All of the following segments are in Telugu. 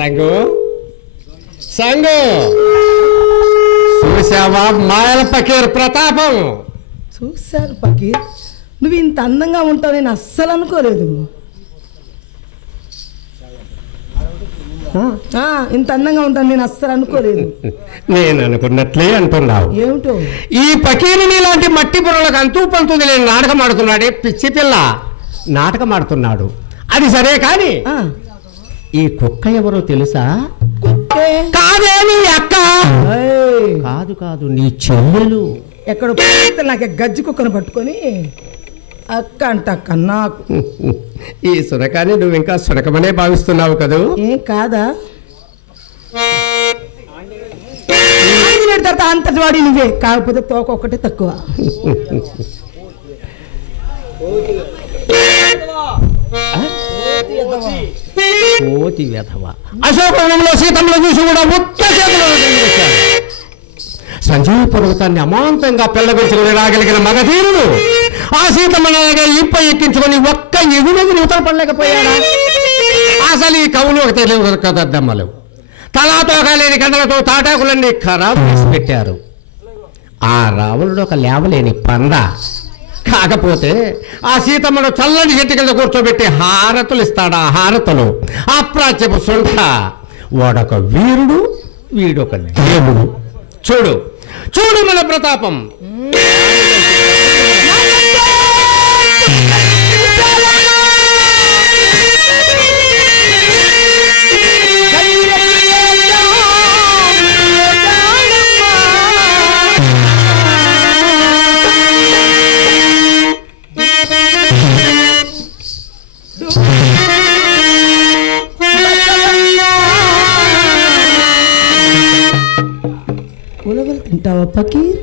సంగు సంగు చూసావా మాయల పకీర్ ప్రతాపం? చూశాను పకీర్, నువ్వు ఇంత అందంగా ఉంటావు నేను అస్సలు అనుకోలేదు. ఇంత అందంగా ఉంటాను నేను అస్సలు అనుకోలేదు. నేను అనుకున్నట్లే అంటున్నావు. ఏమిటో? ఈ పకీరుని లాంటి మట్టి బుర్రలకు అంతూ పంతుంది నేను నాటకం ఆడుతున్నాడే పిచ్చి పిల్ల, నాటకం ఆడుతున్నాడు. అది సరే కానీ ఈ కుక్క ఎవరో తెలుసా? కాదే నీ అక్క. కాదు కాదు, నీ చెల్లెలు. ఎక్కడ నాకు గజ్జి కుక్కను పట్టుకొని అక్క అంట అక్క నాకు. ఈ సునకాన్ని నువ్వు ఇంకా సునకమనే భావిస్తున్నావు కదూ? ఏం కాదా? అంతటి వాడి నువ్వే, కాకపోతే తోక ఒక్కటే తక్కువ. కోతి వెధవ. అశోకవనంలో సీతమ్మలో చూసి కూడా ముత్త చేతులు సంజీవ పర్వతాన్ని అమాంతంగా పెళ్ళగొచ్చుకుని రాగలిగిన మగధీరుడు ఆ సీతమ్మలాగా ఇప్ప ఎక్కించుకొని ఒక్క ఎగునెగురు ఉత్తర పడలేకపోయాడా? అసలు ఈ కవులు ఒక తెలియదు కదద్దమ్మలు తలాతో కాలేని గంటలతో తాటాకులన్నీ ఖరాబు చేసి పెట్టారు. ఆ రావణుడు ఒక లేవలేని పంద. కాకపోతే ఆ సీతమ్మను చల్లని చెట్టు కింద కూర్చోబెట్టి హారతులు ఇస్తాడా? హారతులు అప్రాచ్యపు సొంత. వాడొక వీరుడు, వీడొక దేవుడు. చూడు చూడు మన ప్రతాపం. తింటావా పకీర్?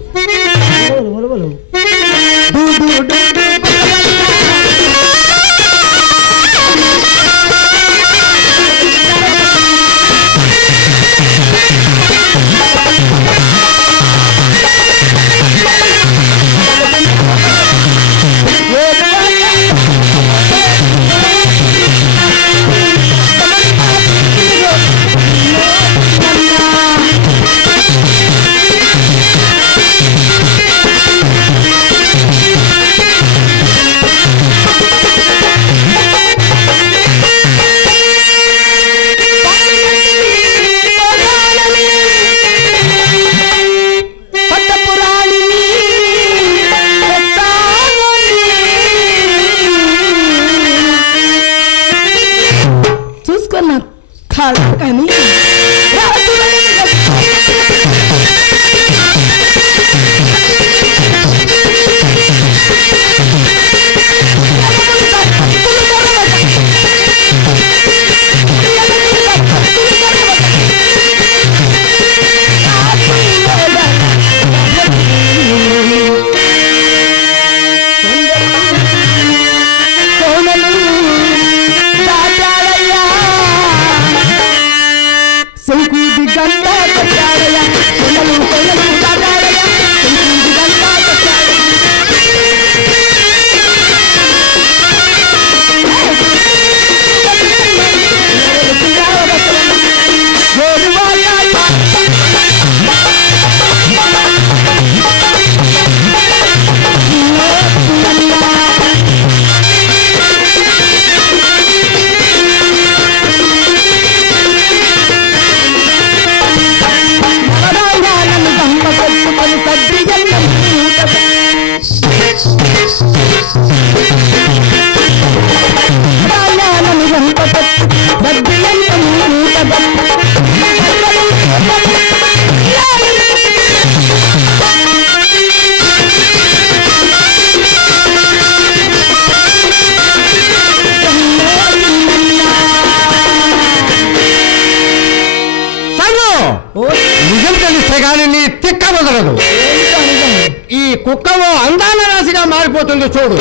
ఈ కుక్కవో అందాల రాశిగా మారిపోతుంది చూడు.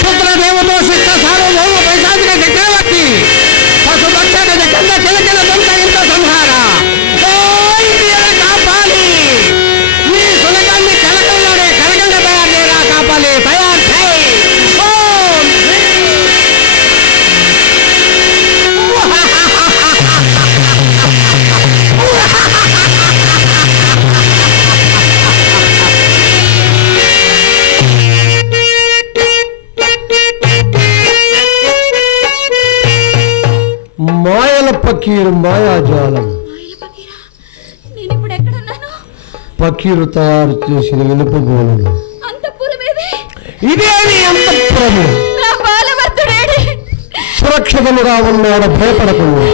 శుద్రదేవతో శిక్ష సార్వభౌమ పైశాచిక చక్రవర్తి పశుపక్షక జగంద కిలకిల దొంత ఇంత సంహార కాపాలి. ఈ సులకాన్ని కలకల్లోనే కలకల్ల తయారు చేయరా కాపాలి. తయారు చేయి. పకీరు మాయాజాలం. నేను ఇప్పుడు ఎక్కడున్నాను? పకీరు తయారు చేసిన ఇనుప గోళలు. ఇదే నీ అంతఃపురము. నా బాలవర్తుడేడి? సురక్షితముగా ఉన్నాడు, భయపడకుండా.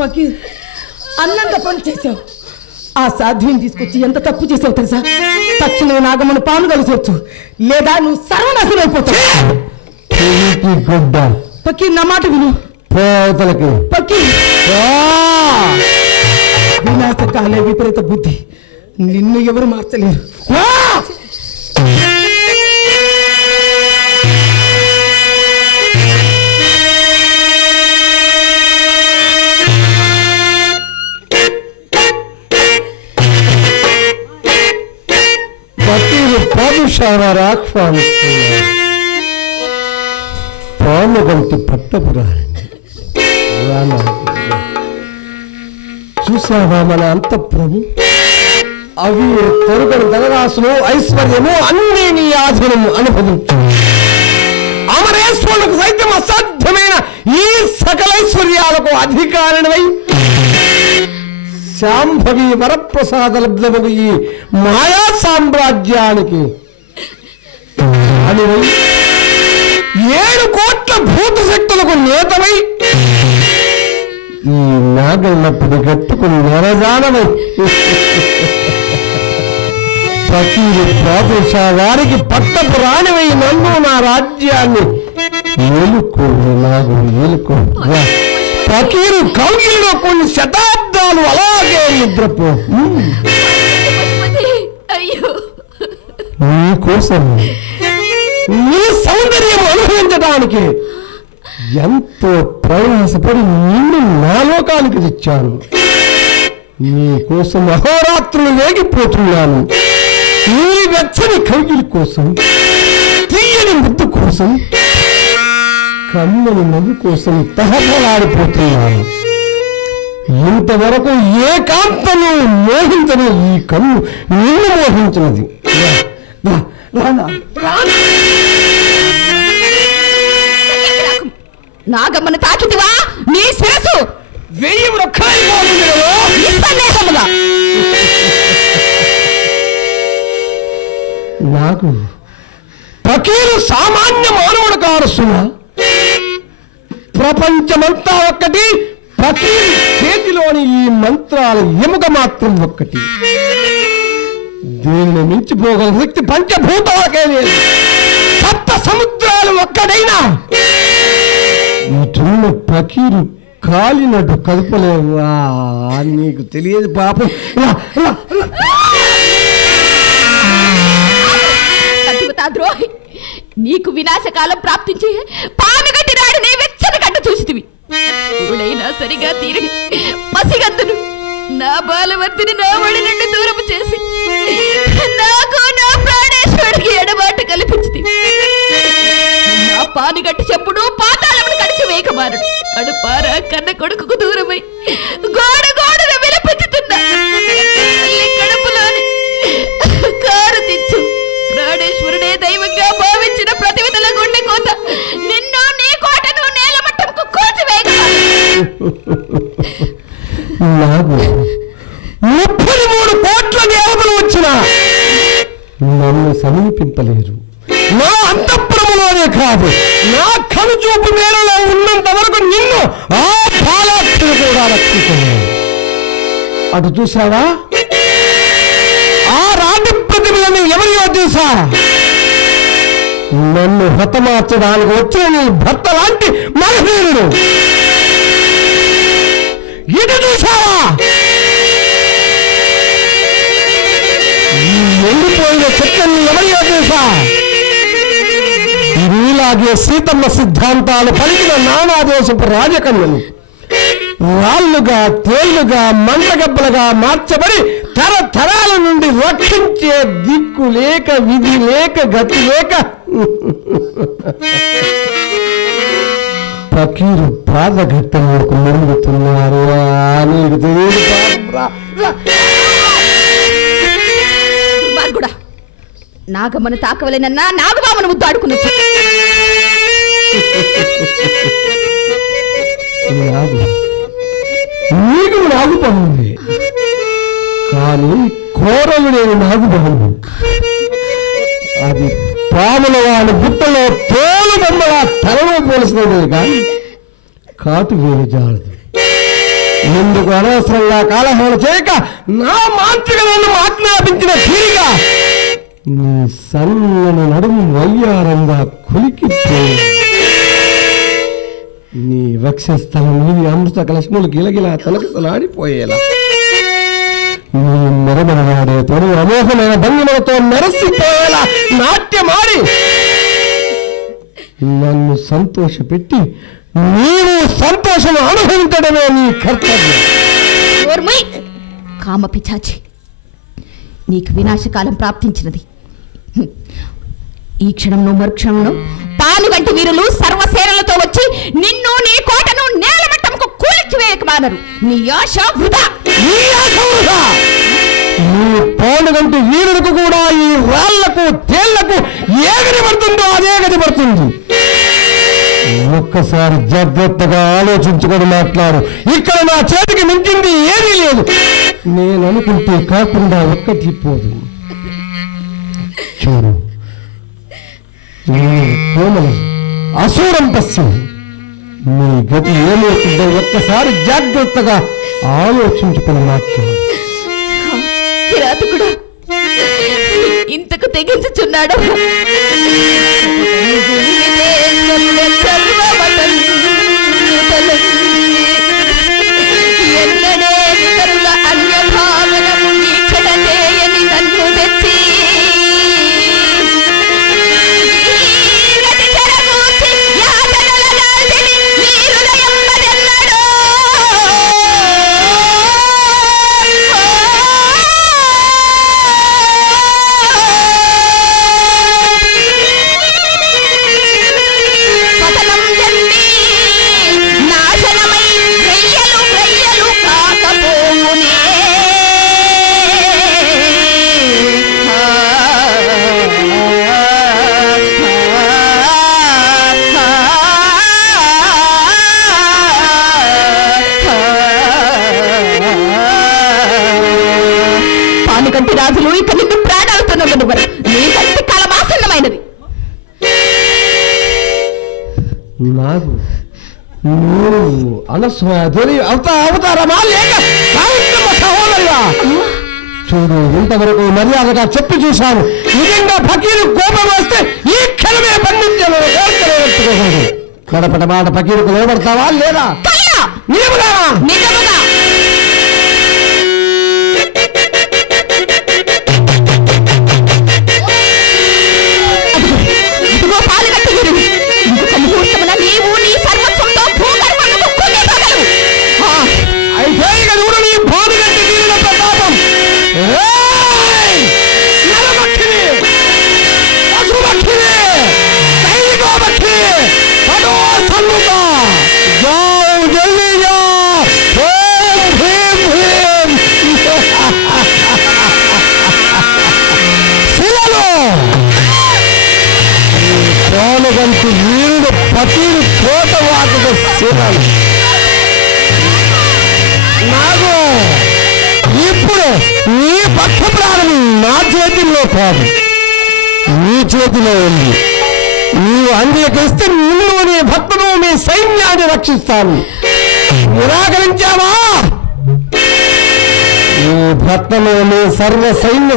పకీర్, అన్నంత పని చేసావు. ఆ సాధ్విని తీసుకొచ్చి ఎంత తప్పు చేసావు తెలుసా? తక్షణమే నాగమ్మను పాలు కలిసొచ్చు, లేదా నువ్వు సర్వనాశనం అయిపోతావు. పకీర్, నా మాట విను. పోతలకి పకీర్, వినాశకాలే విపరీత బుద్ధి, నిన్ను ఎవరు మార్చలేరు. పకీరు పాదుషావారు ఆహ్వానిస్తున్నారు. పాముగంటి పట్టపురాణి చూసావా మన అంతఃపురము? అవి తొరగని ధనరాశులు, ఐశ్వర్యము అన్నీ నీ ఆధీనము అనుభవించు. అమరేశ్వరులకు సైతం అసాధ్యమైన ఈ సకలైశ్వర్యాలకు అధికారిణమై శాంభవి వరప్రసాద లబ్ధము ఈ మాయా సామ్రాజ్యానికి అనివై 7 కోట్ల భూత శక్తులకు నేతమై ఈ నాగన్నప్పుడు గట్టుకుని నెరజానమై పకీరు ప్రాదేశ వారికి పట్టపు రానివై నన్ను నా రాజ్యాన్ని ఏలుకో నాగు ఏలుకో. పకీరు కౌగిలిలో కొన్ని శతాబ్దాలు అలాగే నిద్రపో. నీ కోసం నీ సౌందర్యం అనుభవించడానికి ఎంతో ప్రయాసపడి నిన్ను నా లోకానికి తెచ్చాను. నీ కోసం అహోరాత్రులు వేగిపోతున్నాను. నీ వెచ్చని కౌగిలి కోసం, తీయని ముద్దు కోసం, కమ్మని నవ్వు కోసం తహతలాడిపోతున్నాను. ఇంతవరకు ఏకాంతను మోహించని ఈ కన్ను నిన్ను మోహించినది. నాగమ్మను తాకితివా? నీ శిరసు 1000 రొక్కలైపోతుంది. నాకు పకీరు సామాన్య మానవుడు కారుస్తున్న ప్రపంచమంతా ఒక్కటి, పకీరు చేతిలోని ఈ మంత్రాల ఎముక మాత్రం ఒక్కటి. దీనిని మించిపోగల శక్తి పంచభూతాలకే లేదు. 7 సముద్రాలు ఒక్కడైనా ఇటున్న పకీరు కాలినట్టు కదపలేవు. నీకు తెలియదు పాపం. ద్రోహి, నీకు వినాశకాలం ప్రాప్తించి పానుగట్టి నాడు నీ వెచ్చని గడ్డ చూసితివి. ఊడైనా సరిగా తీరని పసిగందును నా బాలవర్తిని నా వడి నుండి దూరము చేసి నాకు నా ప్రాణేశ్వరుడికి ఎడబాటు కల్పించింది. నా పానుగట్టి చెప్పుడు పాతాళమును కడిచి వేకమారుడు కడుపారా కన్న కొడుకు దూరమై గోడ గోడను విలపించుతున్నా కడుపులోని కారు తెచ్చు ప్రాణేశ్వరుడే దైవంగా భావించిన ప్రతివిధుల గుండె కోత నిన్ను నీ కోటను నేలమట్టంకు కూల్చివేయగా 33 కోట్ల దేవతలు వచ్చినా నన్ను సమీపింపలేరు. నా అంతఃపురములోనే కాదు, నా కనుచూపు మేరలో ఉన్నంత వరకు నిన్ను ఆ పాలాక్షులు కూడా రక్షించలేదు. అటు చూసావా? ఆ రాజు ప్రతిమలను ఎవరియో చూసా? నన్ను హతమార్చడానికి వచ్చిన నీ భర్త లాంటి మగధీరుడు. ఇటు చూసావా? ఎండిపోయిన చెట్లని ఎవరియో చూసా? ఇలాగే సీతమ్మ సిద్ధాంతాలు పలికిన నానాదేశపు రాజకన్యలు రాళ్లుగా, తేళ్లుగా, మంటగబ్బలుగా మార్చబడి తరతరాల నుండి రక్షించే దిక్కు లేక, విధి లేక, గతి లేక పకీరు పాదఘట్టంలోకి మెరుగుతున్నారు. నీకు తెలియదు నాగమ్మను తాకవలేనన్నా నాగబామను ముద్దాడుకున్నచ్చు. నీకు నాగు బాగుంది, కానీ కోరలు నేను నాగు బాగుంది. అది పాముల వాడి గుట్టలో తోలు బొమ్మల తలలో పోలిసినది కానీ కాటు వేరు జాలదు. ఎందుకు అనవసరంగా కాలహరణ చేయక నా మాంత్రికలను ఆజ్ఞాపించిన తీరిగా నీ సన్నని నడుము వయ్యారంగా కులికిపోయి నీ వక్షస్థలం నీది అమృత కలశములు గిలగిలా తలకిసలాడిపోయేలా నీ మెరమరవాడే తొలి అమోఘమైన భంగిమలతో మెరసిపోయేలా నాట్యమాడి నన్ను సంతోషపెట్టి నీవు సంతోషం అనుభవించడమే నీ కర్తవ్యం. కామ పిచాచి, నీకు వినాశకాలం ప్రాప్తించినది. ఈ క్షణంలో మరుక్షణంలో పాలుగంటి వీరులు సర్వసేనలతో వచ్చి నిన్ను నీ కోటను నేలమట్టముకు కూల్చివేయక మానరు. నీ ఆశ వృధా. నీ పాలుగంటి వీరులకు కూడా ఈ రాళ్లకు తేళ్లకు ఏ గది పడుతుందో అదే గది పడుతుంది. ఒక్కసారి జాగ్రత్తగా ఆలోచించుకొని మాట్లాడు. ఇక్కడ నా చేతికి మించింది ఏమీ లేదు. నేను అనుకుంటే కాకుండా ఒక్కటి పోదు. చూడు, కోమలం అసూరం పశ్చిమ నీ గతి ఏమవుతుందో ఒక్కసారి జాగ్రత్తగా ఆలోచించుకొని మాట్లాడు. కిరాతకుడు ఇంతకు తెగించుచున్నాడు. ఎన్నడే ఇతరుల అన్యభావనము వీక్షణ చేయని నన్ను తెచ్చి రాజులు ఇక నిన్ను ప్రాణాలుతున్నది. నీ కంటి కాలమాసన్నమైనది. నాకు నువ్వు అనస్వారి అవతారమా లేక సహోదరుగా? చూడు, ఇంతవరకు మర్యాదగా చెప్పి చూశాను. నిజంగా ఫకీరు కోపం వస్తే ఈ క్షణమే బంధించాను. కడపట మాట ఫకీరుకు లోబడతావా లేదా? నిజముగా అయితే ఇక చూడు నీ పాలుగంటి వీరుల ప్రతాపం. నరభక్షిణి, పశుభక్షిణి, సైనికోభక్షిణి, పదో సన్నుత, జావ్ జల్దీ జా, ఓం భీం భీం. శిలలో పాలుగంటి వీరుడు పతిని కోట వాటిక శిలలు. నాకు ఇప్పుడు నీ పక్ష ప్రాణం నా చేతిలో కాదు, నీ చేతిలో ఉంది. నీవు అంగీకరిస్తే నిన్ను నీ భక్తులు మీ సైన్యాన్ని రక్షిస్తాను. నిరాకరించావా? నీ భక్తులు నీ సర్వ సైన్య